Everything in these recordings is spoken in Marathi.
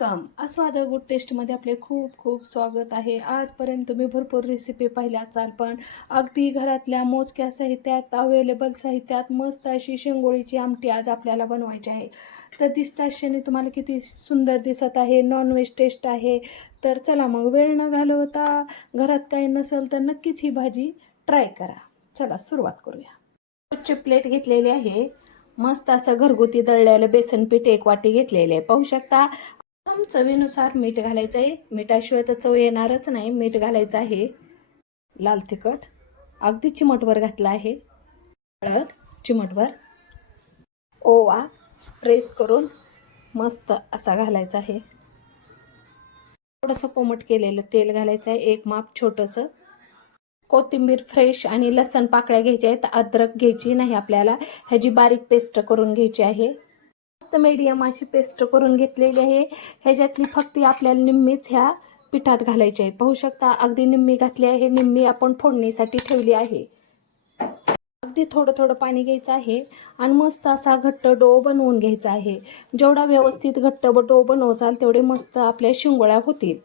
वेलकम. अस्वाद गुड टेस्टमध्ये आपले खूप खूप स्वागत आहे. आजपर्यंत तुम्ही भरपूर रेसिपी पाहिल्या असाल पण अगदी घरातल्या मोजक्या साहित्यात अवेलेबल साहित्यात मस्त अशी शेंगोळीची आमटी आज आपल्याला बनवायची आहे. तर दिसता क्षणी तुम्हाला किती सुंदर दिसत आहे नॉनव्हेज टेस्ट आहे. तर चला मग वेळ न घालवता घरात काही नसेल तर नक्कीच ही भाजी ट्राय करा. चला सुरुवात करूया. स्वच्छ प्लेट घेतलेली आहे. मस्त असं घरगुती दळलेलं बेसन पीठ एक वाटी घेतलेले आहे. पाहू शकता चवीनुसार मीठ घालायचं आहे. मिठाशिवाय तर चव येणारच नाही. मीठ घालायचं आहे. लाल तिखट. अगदी चिमटवर घातलं आहे. हळद चिमटवर ओवा प्रेस करून मस्त असा घालायचा आहे. थोडंसं कोमट केलेलं तेल घालायचं आहे. एक माप छोटंसं. कोथिंबीर फ्रेश आणि लसण पाकळ्या घ्यायच्या आहेत. अद्रक घ्यायची नाही आपल्याला. ह्याची बारीक पेस्ट करून घ्यायची आहे. मस्त मीडियम अशी पेस्ट करून घेतलेली आहे. ह्याच्यातली फक्त आपल्याला निम्मीच ह्या पिठात घालायची आहे. पाहू शकता अगदी निम्मी घातली आहे. निम्मी आपण फोडणीसाठी ठेवली आहे. अगदी थोडं थोडं पाणी घ्यायचं आहे आणि मस्त असा घट्ट डो बनवून घ्यायचा आहे. जेवढा व्यवस्थित घट्ट डो बनवचाल तेवढे मस्त आपल्या शिंगोळ्या होतील.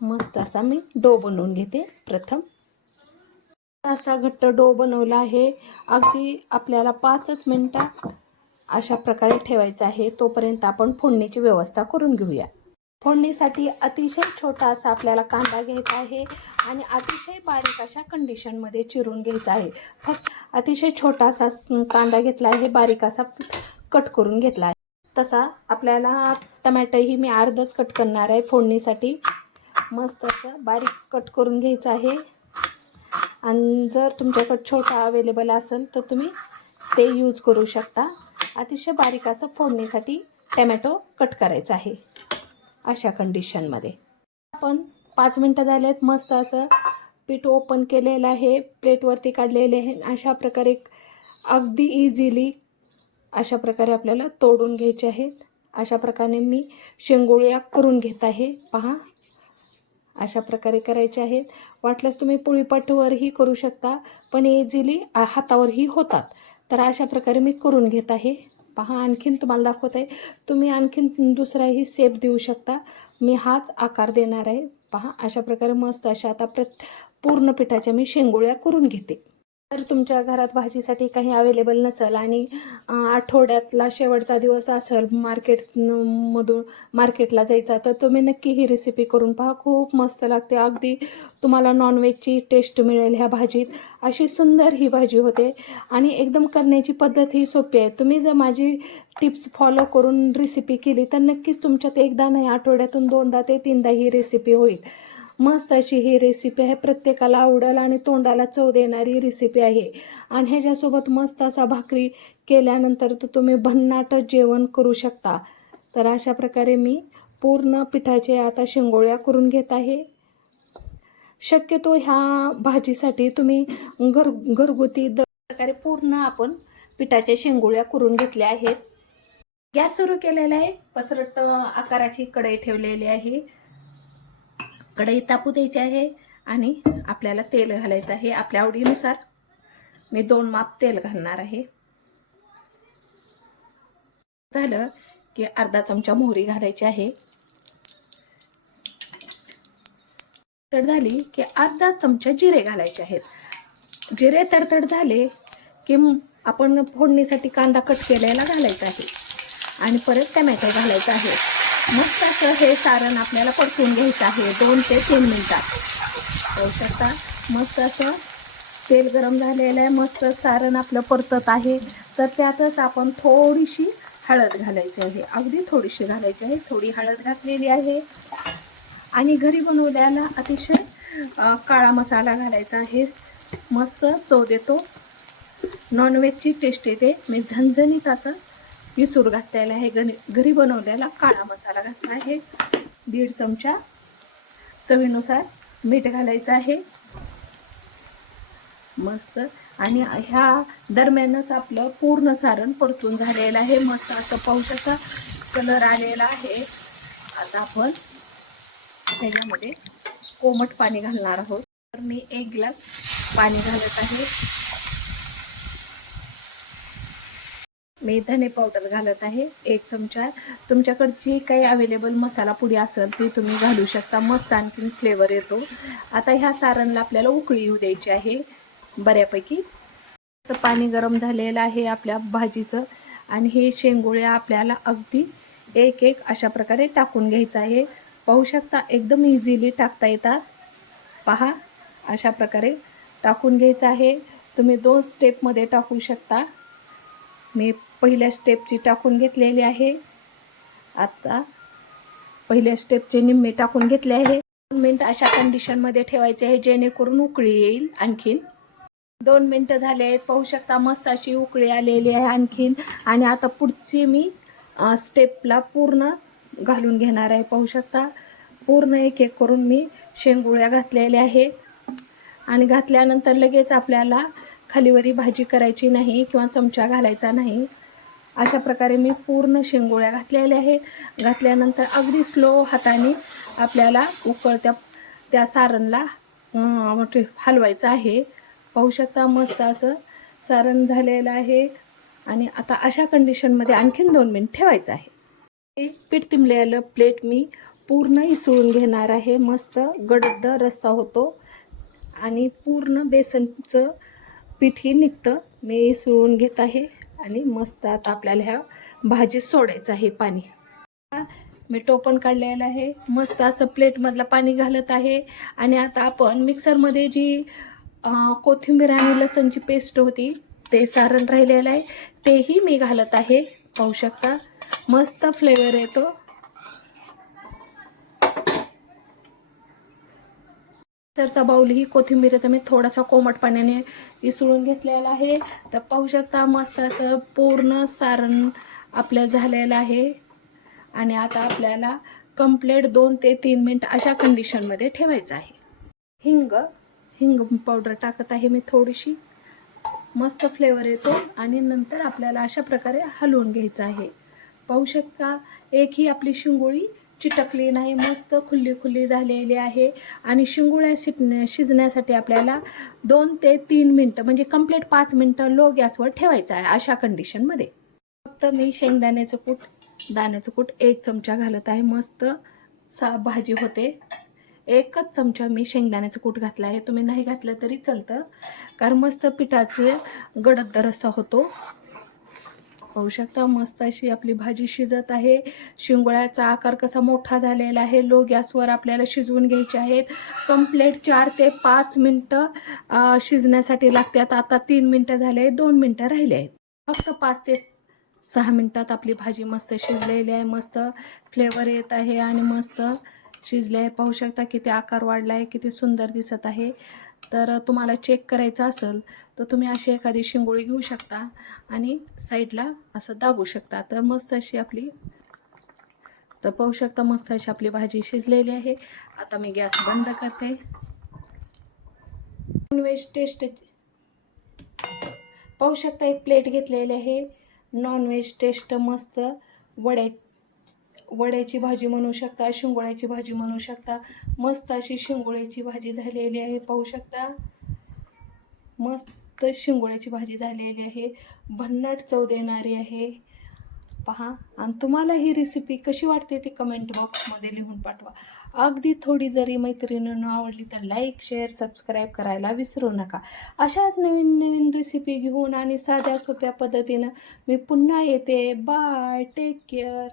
मस्त असा मी डो बनवून घेते प्रथम. असा घट्ट डो बनवला आहे. अगदी आपल्याला पाचच मिनटं अशा प्रकारे ठेवायचा आहे तोपर्यंत आपण फोडणीची व्यवस्था करून घेऊया. फोडणीसाठी अतिशय छोटा असा आपल्याला कांदा घ्यायचा आहे आणि अतिशय बारीक अशा कंडिशनमध्ये चिरून घ्यायचा आहे. फक्त अतिशय छोटासा असा कांदा घेतला आहे बारीक असा कट करून घेतला आहे. तसा आपल्याला टमॅटोही मी अर्धच कट करणार आहे फोडणीसाठी. मस्त असं बारीक कट करून घ्यायचं आहे. आणि जर तुमच्याकडं छोटा अवेलेबल असेल तर तुम्ही ते यूज करू शकता. अतिशय बारीक असं फोडणीसाठी टमॅटो कट करायचा आहे. अशा कंडिशनमध्ये आपण पाच मिनटं झाले आहेत मस्त असं पीठ ओपन केलेलं आहे प्लेटवरती काढलेले आहे. अशा प्रकारे अगदी इझिली अशा प्रकारे आपल्याला तोडून घ्यायचे आहेत. अशा प्रकारे मी शेंगोळ्या करून घेत आहे. पहा. अशा प्रकारे करायचे आहेत. वाटल्यास तुम्ही पोळीपाठवरही करू शकता पण इझिली हातावरही होतात. तर अशा प्रकारे मी करून घेत आहे. पहा आणखीन तुम्हाला दाखवत. आहे तुम्ही आणखीन दुसराही सेप देऊ शकता. मी हाच आकार देणार आहे. पहा अशा प्रकारे मस्त अशा आता प्रत पूर्ण पिठाच्या मी शेंगोळ्या करून घेते. तर तुमच्या घरात भाजीसाठी काही अवेलेबल नसेल आणि आठवड्यातला शेवटचा दिवस असेल मार्केट मधून मार्केटला जायचा तर तुम्ही नक्की ही रेसिपी करून पहा. खूप मस्त लागते. अगदी तुम्हाला नॉनव्हेजची टेस्ट मिळेल ह्या भाजीत. अशी सुंदर ही भाजी होते. आणि एकदम करण्याची पद्धत ही सोपी आहे. तुम्ही जर माझी टिप्स फॉलो करून रेसिपी केली तर नक्कीच तुमच्यात एकदा नाही आठवड्यातून दोनदा ते तीनदा ही रेसिपी होईल. मस्त अशी ही रेसिपी आहे. प्रत्येकाला आवडेल आणि तोंडाला चव देणारी रेसिपी आहे. आणि ह्याच्यासोबत मस्त असा भाकरी केल्यानंतर तर तुम्ही भन्नाट जेवण करू शकता. तर अशा प्रकारे मी पूर्ण पिठाचे आता शिंगोळ्या करून घेत आहे. शक्यतो ह्या भाजीसाठी तुम्ही घर घरगुती द प्रकारे पूर्ण आपण पिठाच्या शेंगोळ्या करून घेतल्या आहेत. गॅस सुरू केलेला आहे. पसरट आकाराची कढई ठेवलेली आहे. कढई तापू द्यायची आहे आणि आपल्याला तेल घालायचं आहे आपल्या आवडीनुसार. मी दोन माप तेल घालणार आहे. झालं की अर्धा चमचा मोहरी घालायची आहे. तड झाली की अर्धा चमचा जिरे घालायचे आहेत. जिरे तडतड झाले की आपण फोडणीसाठी कांदा कट केलेला घालायचा आहे. आणि परत टमॅटो घालायचा आहे. मस्त असं हे सारण आपल्याला परतून घ्यायचं आहे. दोन ते तीन मिनटात. पाहू शकता मस्त असं तेल गरम झालेलं आहे. मस्त सारण आपलं परतत आहे. तर त्यातच आपण थोडीशी हळद घालायची आहे. अगदी थोडीशी घालायची आहे. थोडी हळद घातलेली आहे. आणि घरी बनवल्याला अतिशय काळा मसाला घालायचा आहे. मस्त चव देतो. नॉनव्हेजची टेस्ट येते. मी झणझणीत असं विसूर घातलेला आहे घरी घरी बनवलेला काळा मसाला घातला आहे. दीड चमचा चवीनुसार मीठ घालायचं आहे. मस्त. आणि ह्या दरम्यानच आपलं पूर्ण सारण परतून झालेलं आहे. मस्त असं पाहू शकता कलर आलेला आहे. आता आपण त्याच्यामध्ये कोमट पाणी घालणार आहोत. तर मी एक ग्लास पाणी घालत आहे. मी धने पावडर घालत आहे एक चमचा. तुमच्याकडे जी काही अवेलेबल मसाला पुडी असेल ती तुम्ही घालू शकता. मस्त आणखीन फ्लेवर येतो. आता ह्या सारणला आपल्याला उकळी येऊ द्यायची आहे. बऱ्यापैकी तर पाणी गरम झालेलं आहे आपल्या भाजीचं. आणि हे शेंगोळ्या आपल्याला अगदी एक एक अशा प्रकारे टाकून घ्यायचं आहे. पाहू शकता एकदम इझिली टाकता येतात. पहा अशा प्रकारे टाकून घ्यायचं आहे. तुम्ही दोन स्टेपमध्ये टाकू शकता. मी पहिल्या स्टेपची टाकून घेतलेली आहे. आता पहिल्या स्टेपचे निम्मे टाकून घेतले आहे. दोन मिनटं अशा कंडिशनमध्ये ठेवायचे आहे जेणेकरून उकळी येईल आणखीन. दोन मिनटं झाले आहेत पाहू शकता मस्त अशी उकळी आलेली आहे आणखीन. आणि आता पुढची मी स्टेपला पूर्ण घालून घेणार आहे पाहू शकता. पूर्ण एक एक करून मी शेंगुळ्या घातलेल्या आहे आणि घातल्यानंतर लगेच आपल्याला खालीवरी भाजी करायची नाही किंवा चमचा घालायचा नाही. अशा प्रकारे मी पूर्ण शेंगोळ्या घातलेल्या आहे घातल्यानंतर अगदी स्लो हाताने आपल्याला उकळत्या त्या सारणला अं, हलवायचं आहे. पाहू शकता मस्त असं सारण झालेलं आहे. आणि आता अशा कंडिशनमध्ये आणखीन दोन मिनिट ठेवायचं आहे. हे पीठ तिमलेलं प्लेट मी पूर्ण इसळून घेणार आहे. मस्त गडद रस्सा होतो. आणि पूर्ण बेसनचं पीठही निघतं. मी सुळून घेत आहे आणि मस्त आता आपल्याला ह्या भाजीत सोडायचं आहे पाणी. मी टोपण काढलेलं आहे. मस्त असं प्लेटमधलं पाणी घालत आहे. आणि आता आपण मिक्सरमध्ये जी कोथिंबीर आणि लसणची पेस्ट होती ते सारण राहिलेलं आहे. तेही मी घालत आहे. पाहू शकता. मस्त फ्लेवर येतो. मिक्सरचा बाऊल ही कोथिंबीरचा मी थोडासा कोमट पाण्याने इसळून घेतलेला आहे. तर पाहू शकता मस्त असं पूर्ण सारण आपलं झालेलं आहे. आणि आता आपल्याला कंप्लेट दोन ते तीन मिनिट अशा कंडिशनमध्ये ठेवायचं आहे. हिंग हिंग पावडर टाकत आहे मी थोडीशी. मस्त फ्लेवर येतो आणि नंतर आपल्याला अशा प्रकारे हलवून घ्यायचं आहे. पाहू शकता एक ही आपली शिंगोळी चिटकली नाही मस्त खुल्ली खुल्ली झालेली आहे. आणि शिंगोळ्या शिटण्या शिजण्यासाठी आपल्याला दोन ते तीन मिनटं म्हणजे कंप्लीट पाच मिनटं लो गॅसवर ठेवायचं आहे अशा कंडिशनमध्ये फक्त मी शेंगदाण्याचं कूट दाण्याचं कूट एक चमचा घालत आहे. मस्त सा भाजी होते. एकच चमचा मी शेंगदाण्याचं कूट घातला आहे. तुम्ही नाही घातलं तरी चालतं. कारण मस्त पिठाचे गडद रस्सा होतो. पाहू शकता. मस्त अशी आपली भाजी शिजत आहे. शिंगोळ्याचा आकार कसा मोठा झालेला आहे. लो गॅसवर आपल्याला शिजवून घ्यायचे आहेत. कंप्लेट चार ते पाच मिनटं शिजण्यासाठी लागतात. आता तीन मिनटं झाले दोन मिनटं राहिले आहेत. फक्त पाच ते सहा मिनटात आपली भाजी मस्त शिजलेली आहे. मस्त फ्लेवर येत आहे आणि मस्त शिजले आहे. पाहू शकता किती आकार वाढला आहे. किती सुंदर दिसत आहे. तर तुम्हाला चेक करायचं असेल तर तुम्ही अशी एखादी शिंगोळी घेऊ शकता आणि साईडला असं दाबू शकता. तर मस्त अशी आपली तर पाहू शकता मस्त अशी आपली भाजी शिजलेली आहे. आता मी गॅस बंद करते. नॉनव्हेज टेस्ट पाहू शकता एक प्लेट घेतलेली आहे. नॉनव्हेज टेस्ट मस्त वड्या वड्याची भाजी म्हणू शकता शिंगोळ्याची भाजी म्हणू शकता. मस्त अशी शिंगोळ्याची भाजी झालेली आहे पाहू शकता. मस्त मस्त शिंगोळ्याची भाजी झालेली आहे भन्नाट चव देणारी आहे. पहा आणि तुम्हाला ही रेसिपी कशी वाटते ती कमेंट बॉक्समध्ये लिहून पाठवा. अगदी थोडी जरी मैत्रिणीनं आवडली तर लाईक शेअर सबस्क्राईब करायला विसरू नका. अशाच नवीन नवीन रेसिपी घेऊन आणि साध्या सोप्या पद्धतीनं मी पुन्हा येते. Bye take care